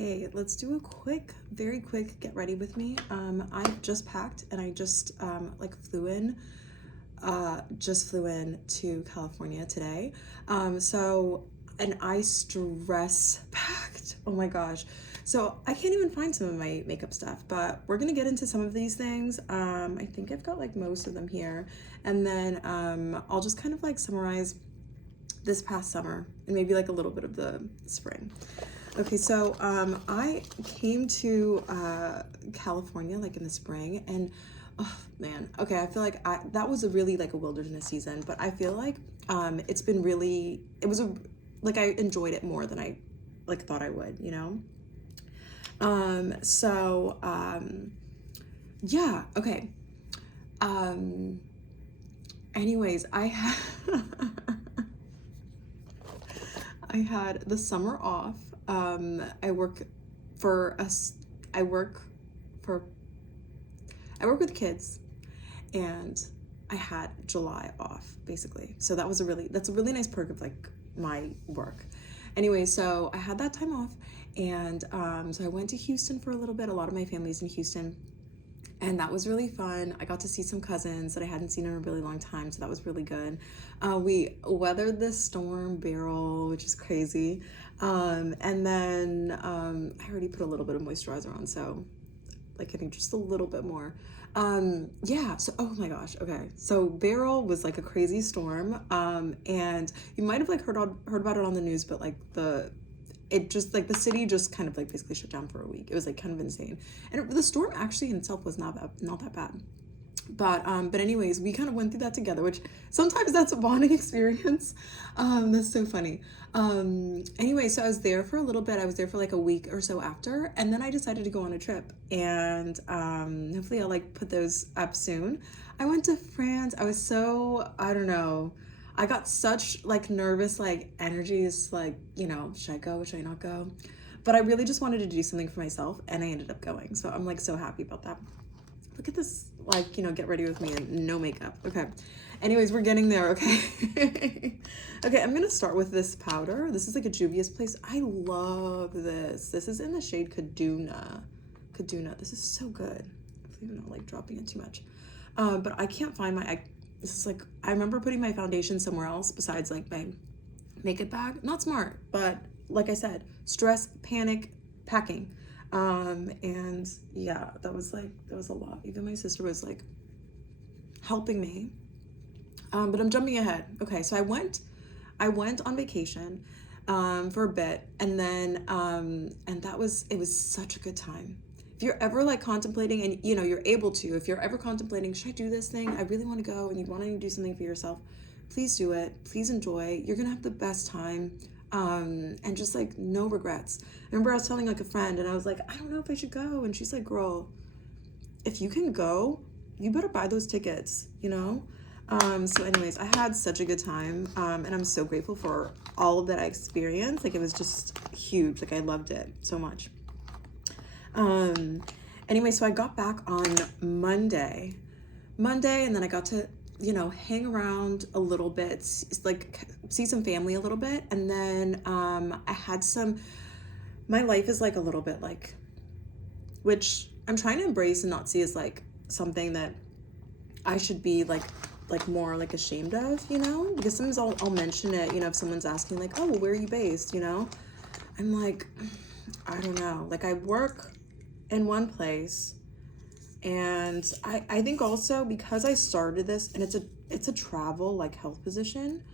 Okay, let's do a very quick get ready with me. I just packed and I just flew in to California today. And I stress packed. Oh my gosh. So I can't even find some of my makeup stuff, but we're gonna get into some of these things. I think I've got like most of them here. And then I'll just kind of like summarize this past summer and maybe like a little bit of the spring. Okay, so I came to California like in the spring, and oh man, okay, I feel like that was a really like a wilderness season, but I feel like it's been really, I enjoyed it more than I like thought I would, you know? Yeah, okay. Anyways, I had the summer off. I work for us. I work with kids, and I had July off basically. So that's a really nice perk of like my work. Anyway, so I had that time off, and so I went to Houston for a little bit. A lot of my family's in Houston. And that was really fun. I got to see some cousins that I hadn't seen in a really long time, so that was really good. We weathered this storm barrel, which is crazy. And then I already put a little bit of moisturizer on, so like I think just a little bit more. Yeah, so oh my gosh, okay. So Beryl was like a crazy storm. And you might have like heard about it on the news, but like the city just kind of like basically shut down for a week. It was like kind of insane. And the storm actually in itself was not that bad. But anyways, we kind of went through that together, which sometimes that's a bonding experience. That's so funny. Anyway, so I was there for a little bit. I was there for like a week or so after, and then I decided to go on a trip, and hopefully I'll like put those up soon. I went to France. I was so, I don't know, I got such like nervous like energies, like, you know, should I go, should I not go? But I really just wanted to do something for myself, and I ended up going. So I'm like so happy about that. Look at this, like, you know, get ready with me and no makeup. Okay. Anyways, we're getting there, okay? Okay, I'm gonna start with this powder. This is like a Juvia's Place. I love this. This is in the shade Kaduna. This is so good. Hopefully I'm not like dropping it too much. But I can't find this is like, I remember putting my foundation somewhere else besides like my makeup bag. Not smart, but like I said, stress, panic, packing. And yeah, that was a lot. Even my sister was like helping me. But I'm jumping ahead. Okay, so I went on vacation for a bit, and then and it was such a good time. If you're ever like contemplating, and you know you're able to, if you're ever contemplating, should I do this thing? I really want to go, and you want to do something for yourself, please do it. Please enjoy. You're gonna have the best time. And just like no regrets. I remember I was telling like a friend, and I was like, I don't know if I should go, and she's like, girl, if you can go, you better buy those tickets, you know? So anyways, I had such a good time, and I'm so grateful for all of that I experienced. Like it was just huge. Like I loved it so much. Anyway, so I got back on Monday, and then I got to, you know, hang around a little bit, like see some family a little bit. And then I had my life is like a little bit like, which I'm trying to embrace and not see as like something that I should be like more like ashamed of, you know, because sometimes I'll mention it, you know, if someone's asking like, oh, well, where are you based, you know? I'm like, I don't know, like I work in one place. And I think also because I started this, and it's a travel like health position,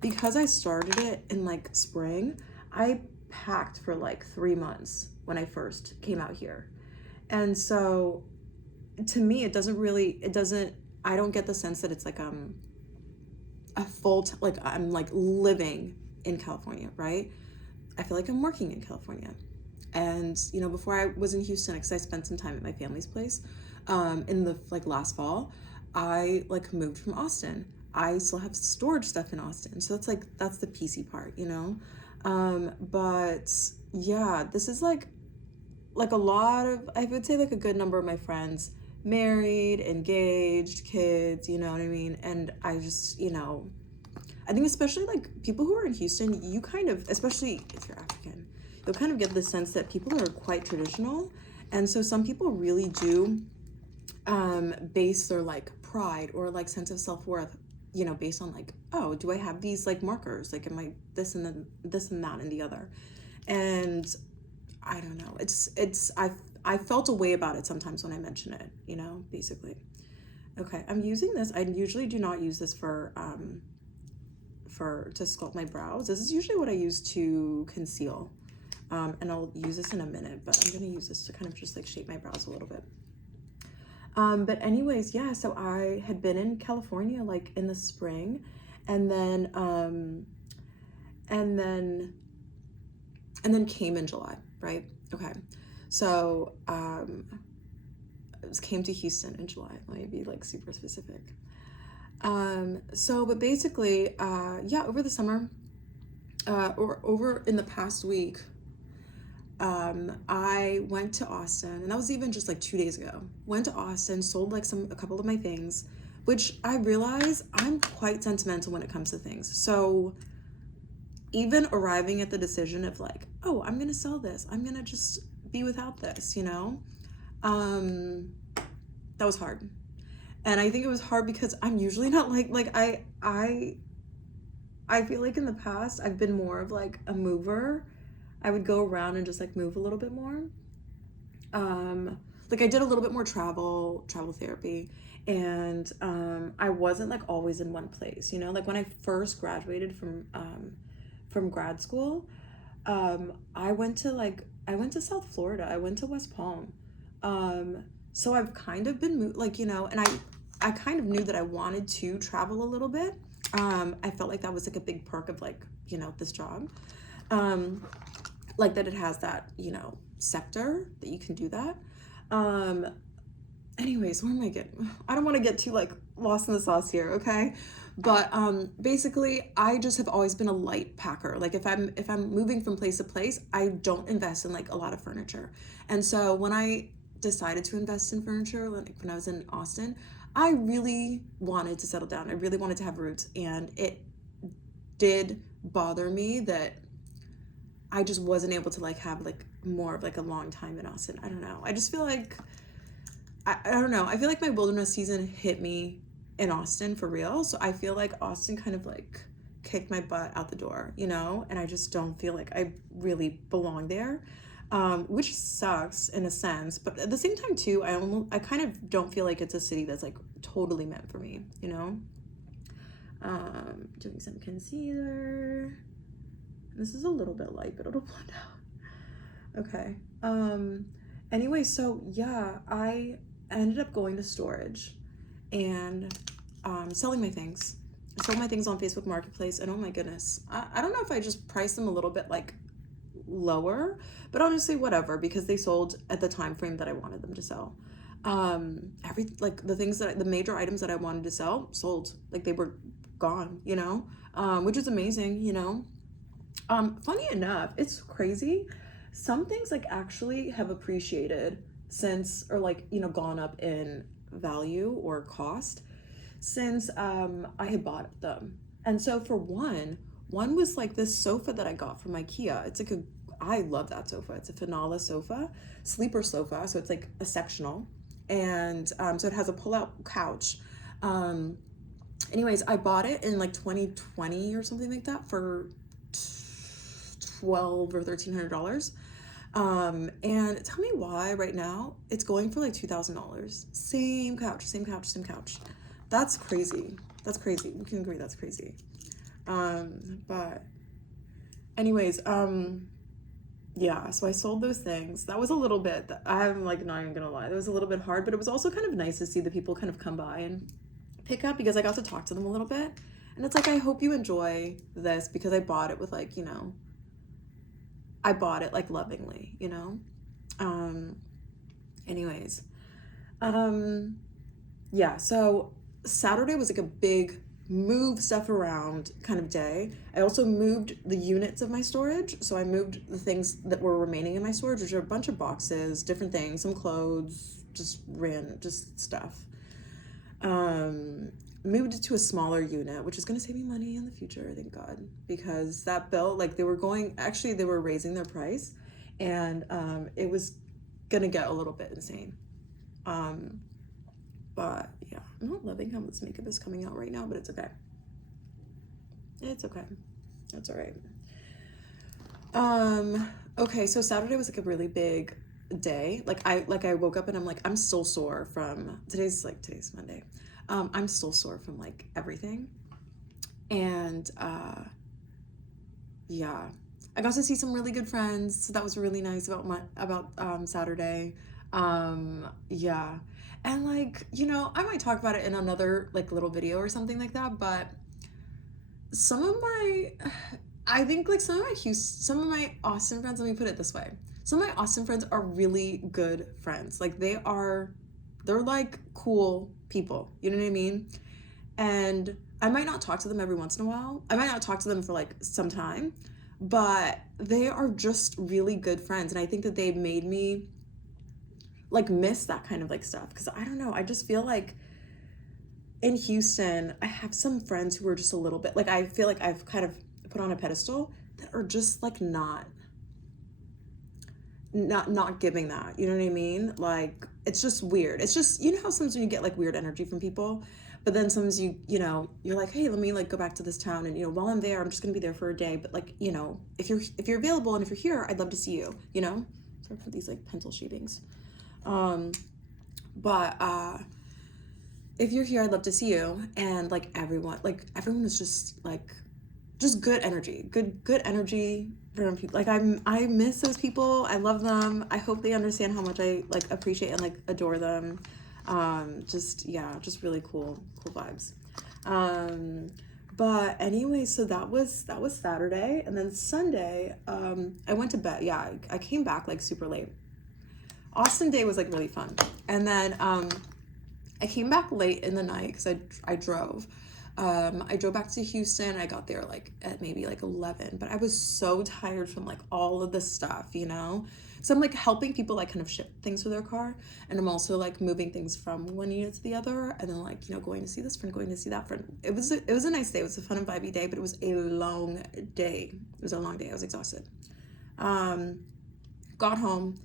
because I started it in like spring, I packed for like 3 months when I first came out here. And so to me, I don't get the sense that it's like like I'm like living in California, right? I feel like I'm working in California. And, you know, before I was in Houston, because I spent some time at my family's place, in the like last fall, I like moved from Austin. I still have storage stuff in Austin. So that's the PC part, you know? But yeah, this is like a lot of, I would say like a good number of my friends, married, engaged, kids, you know what I mean? And I just, you know, I think especially like people who are in Houston, you kind of, especially if you're African, you'll kind of get the sense that people are quite traditional. And so some people really do base their like pride or like sense of self-worth, you know, based on like, oh, do I have these like markers? Like, am I this and then this and that and the other? And I don't know. I felt a way about it sometimes when I mention it, you know, basically. Okay, I'm using this. I usually do not use this to sculpt my brows. This is usually what I use to conceal. And I'll use this in a minute, but I'm gonna use this to kind of just like shape my brows a little bit. But anyways, yeah, so I had been in California like in the spring, and then came in July, right? Okay. So came to Houston in July. Let me be like super specific. But basically, yeah, over the summer, or over in the past week, I went to Austin, and that was even just like 2 days ago. Went to Austin, sold like a couple of my things, which I realize I'm quite sentimental when it comes to things. So even arriving at the decision of like, oh, I'm gonna sell this, I'm gonna just be without this, you know, that was hard. And I think it was hard because I'm usually not like I feel like in the past I've been more of like a mover. I would go around and just like move a little bit more. Like I did a little bit more travel therapy, and I wasn't like always in one place, you know, like when I first graduated from grad school, I went to South Florida, I went to West Palm. So I've kind of been like, you know, and I kind of knew that I wanted to travel a little bit. I felt like that was like a big perk of like, you know, this job. Like that it has that, you know, sector that you can do that. Anyways, where am I getting? I don't want to get too like lost in the sauce here, okay? But basically, I just have always been a light packer. Like if I'm moving from place to place, I don't invest in like a lot of furniture. And so when I decided to invest in furniture, like when I was in Austin, I really wanted to settle down. I really wanted to have roots, and it did bother me that I just wasn't able to like have like more of like a long time in Austin. I don't know. I just feel like I don't know. I feel like my wilderness season hit me in Austin for real. So I feel like Austin kind of like kicked my butt out the door, you know? And I just don't feel like I really belong there, which sucks in a sense. But at the same time too, I kind of don't feel like it's a city that's like totally meant for me, you know? Doing some concealer. This is a little bit light, but it'll blend out. Okay. Anyway, so yeah, I ended up going to storage and selling my things. I sold my things on Facebook Marketplace, and oh my goodness, I don't know if I just priced them a little bit like lower, but honestly, whatever, because they sold at the time frame that I wanted them to sell. The major items that I wanted to sell sold, like they were gone, you know, which is amazing, you know. Funny enough, it's crazy. Some things like actually have appreciated since, or like, you know, gone up in value or cost since I had bought them. And so for one was like this sofa that I got from IKEA. It's like I love that sofa. It's a Finala sofa, sleeper sofa. So it's like a sectional. And so it has a pull-out couch. Anyways, I bought it in like 2020 or something like that for $1,200 or $1,300. And tell me why right now it's going for like $2,000. Same couch. That's crazy. We can agree that's crazy. But anyways, yeah, so I sold those things. That was a little bit, I'm like not even gonna lie, that was a little bit hard, but it was also kind of nice to see the people kind of come by and pick up, because I got to talk to them a little bit. And it's like, I hope you enjoy this, because I bought it with like, you know, I bought it like lovingly, you know? Anyways, yeah, so Saturday was like a big move stuff around kind of day. I also moved the units of my storage. So I moved the things that were remaining in my storage, which are a bunch of boxes, different things, some clothes, just stuff. moved it to a smaller unit, which is going to save me money in the future, thank God, because that bill, like they were raising their price, and it was going to get a little bit insane. But yeah, I'm not loving how this makeup is coming out right now, but it's okay. It's okay. That's all right. Okay, so Saturday was like a really big day. Like I woke up and I'm like, I'm still sore from today's Monday. I'm still sore from like everything. And yeah. I got to see some really good friends, so that was really nice about Saturday. Yeah. And like, I might talk about it in another like little video or something like that, but some of my I think like some of my Austin friends, let me put it this way. Some of my Austin friends are really good friends. Like they're like cool people. You know what I mean? And I might not talk to them every once in a while. I might not talk to them for like some time, but they are just really good friends. And I think that they made me like miss that kind of like stuff. Cause I don't know, I just feel like in Houston, I have some friends who are just a little bit like, I feel like I've kind of put on a pedestal that are just like not giving that, you know what I mean? Like it's just weird. It's just, how sometimes when you get like weird energy from people, but then sometimes you're like, hey, let me like go back to this town, and while I'm there, I'm just gonna be there for a day, but like, if you're available and if you're here, I'd love to see you. Sorry for these like pencil shavings. But if you're here, I'd love to see you. And like everyone was just good energy, good energy from people. Like I miss those people. I love them. I hope they understand how much I like appreciate and like adore them. Just really cool vibes. But anyway, so that was Saturday, and then Sunday, I went to bed. Yeah, I came back like super late. Austin day was like really fun, and then I came back late in the night because I drove. I drove back to Houston. I got there like at maybe like 11, but I was so tired from like all of this stuff, So I'm like helping people like kind of ship things to their car, and I'm also like moving things from one unit to the other, and then like going to see this friend, going to see that friend. It was a nice day. It was a fun and vibey day, but it was a long day. It was a long day. I was exhausted. Got home,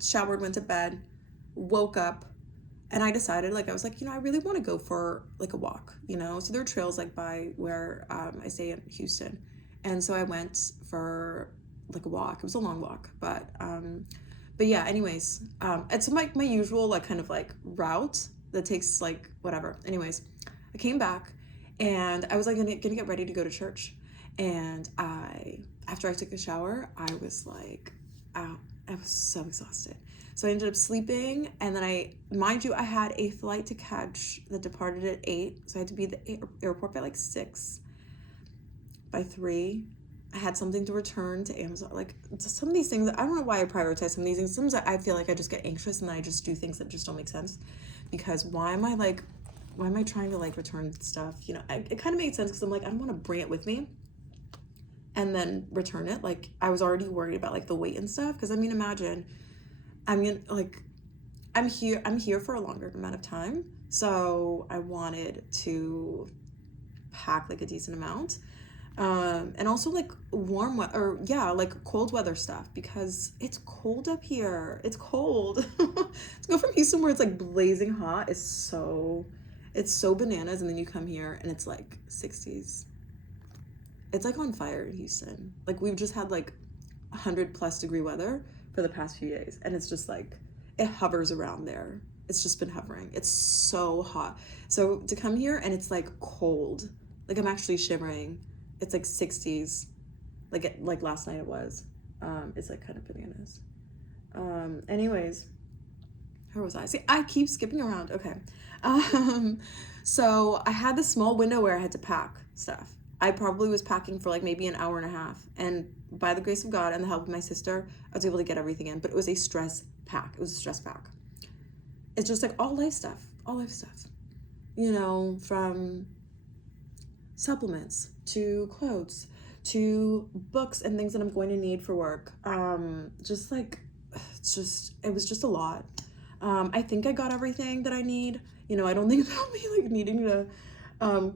showered, went to bed, woke up. And I decided, like, I was like, I really want to go for like a walk, So there are trails like by where I stay in Houston, and so I went for like a walk. It was a long walk, but yeah. Anyways, it's like my usual like kind of like route that takes like whatever. Anyways, I came back, and I was like gonna get ready to go to church, and after I took a shower, I was like, I was so exhausted. So I ended up sleeping, and then mind you, I had a flight to catch that departed at 8, so I had to be at the airport by like 6. By 3, I had something to return to Amazon. Like some of these things, I don't know why I prioritize some of these things. Sometimes I feel like I just get anxious, and then I just do things that just don't make sense. Because why am I trying to like return stuff? It kind of made sense because I'm like, I don't want to bring it with me and then return it. Like I was already worried about like the weight and stuff. Because I mean, imagine. I'm here for a longer amount of time, so I wanted to pack like a decent amount, and also like like cold weather stuff, because it's cold up here. It's cold. To go from Houston where it's like blazing hot is so bananas, and then you come here and it's like 60s. It's like on fire in Houston. Like we've just had like 100+ degree weather for the past few days, and it's just like it hovers around there. It's just been hovering. It's so hot. So to come here and it's like cold, like I'm actually shivering. It's like 60s, like last night it was. It's like kind of bananas. Anyways, where was I? See, I keep skipping around. Okay. So I had this small window where I had to pack stuff. I probably was packing for like maybe an hour and a half, and by the grace of God and the help of my sister, I was able to get everything in. But it was a stress pack. It's just like all life stuff, from supplements to clothes to books and things that I'm going to need for work. It was just a lot. I think I got everything that I need. You know, I don't think I'll be like needing to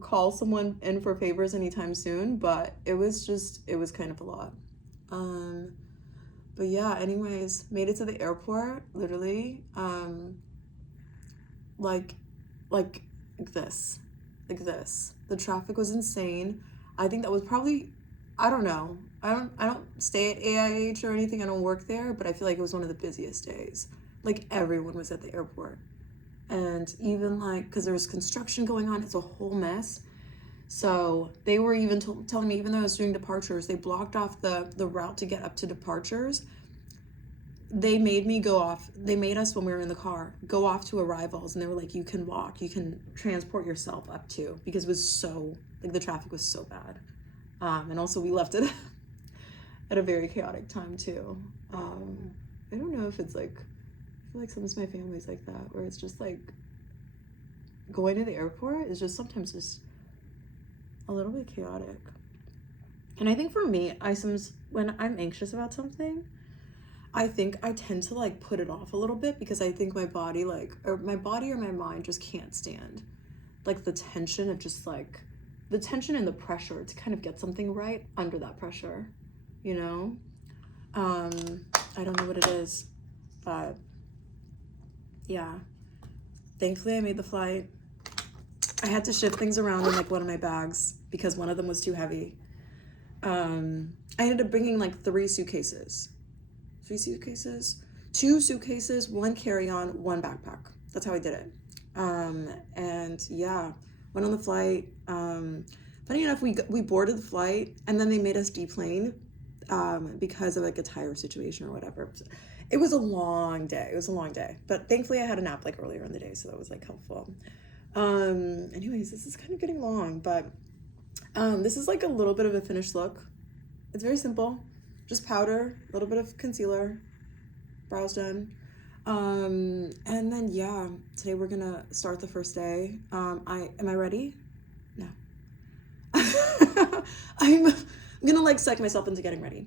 call someone in for favors anytime soon, but it was kind of a lot. But yeah, anyways, made it to the airport, literally, like this, like this. The traffic was insane. I think that was probably, I don't know. I don't stay at AIH or anything. I don't work there, but I feel like it was one of the busiest days. Like everyone was at the airport. And even like, because there was construction going on, it's a whole mess. So they were even telling me, even though I was doing departures, they blocked off the route to get up to departures. They made me go off. They made us, when we were in the car, go off to arrivals. And they were like, you can walk, you can transport yourself up to, because it was so, like the traffic was so bad. And also we left it at a very chaotic time too. I don't know if it's like, I feel like some of my family's like that, where it's just like going to the airport is just sometimes just a little bit chaotic. And I think for me, when I'm anxious about something, I think I tend to like put it off a little bit, because I think my body or my mind just can't stand like the tension of just like the tension and the pressure to kind of get something right under that pressure, you know? I don't know what it is, but yeah, thankfully I made the flight. I had to shift things around in like one of my bags because one of them was too heavy. I ended up bringing like 2 suitcases, 1 carry-on, 1 backpack. That's how I did it. And yeah, went on the flight. Funny enough, we boarded the flight and then they made us deplane because of like a tire situation or whatever. It was a long day. But thankfully I had a nap like earlier in the day, so that was like helpful. Anyways, this is kind of getting long, but this is like a little bit of a finished look. It's very simple. Just powder, a little bit of concealer, brows done. And then yeah, today we're gonna start the first day. Am I ready? No. I'm gonna like psych myself into getting ready.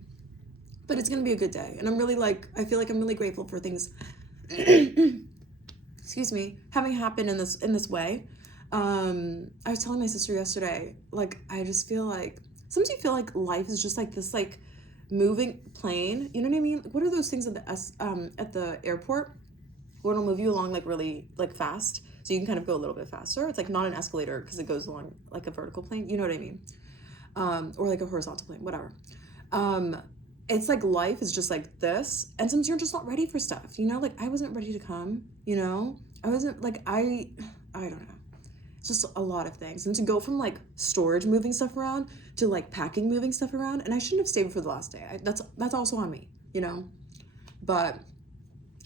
But it's gonna be a good day. And I feel like I'm really grateful for things excuse me, having happened in this way. I was telling my sister yesterday, like I just feel like sometimes you feel like life is just like this like moving plane, you know what I mean? Like, what are those things at the airport where it'll move you along like really like fast, so you can kind of go a little bit faster? It's like not an escalator because it goes along like a vertical plane, you know what I mean? Or like a horizontal plane, whatever. It's like life is just like this, and sometimes you're just not ready for stuff, you know? Like I wasn't ready to come, you know? I wasn't like I don't know. It's just a lot of things. And to go from like storage moving stuff around to like packing moving stuff around, and I shouldn't have stayed for the last day. That's also on me, you know? But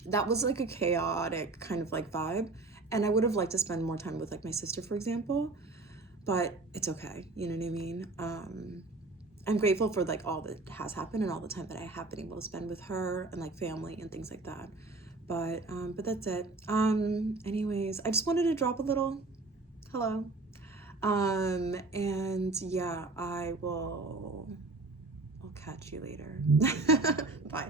that was like a chaotic kind of like vibe, and I would have liked to spend more time with like my sister, for example, but it's okay, you know what I mean? I'm grateful for like all that has happened and all the time that I have been able to spend with her and like family and things like that. But that's it. Anyways, I just wanted to drop a little hello. And yeah, I'll catch you later. Bye.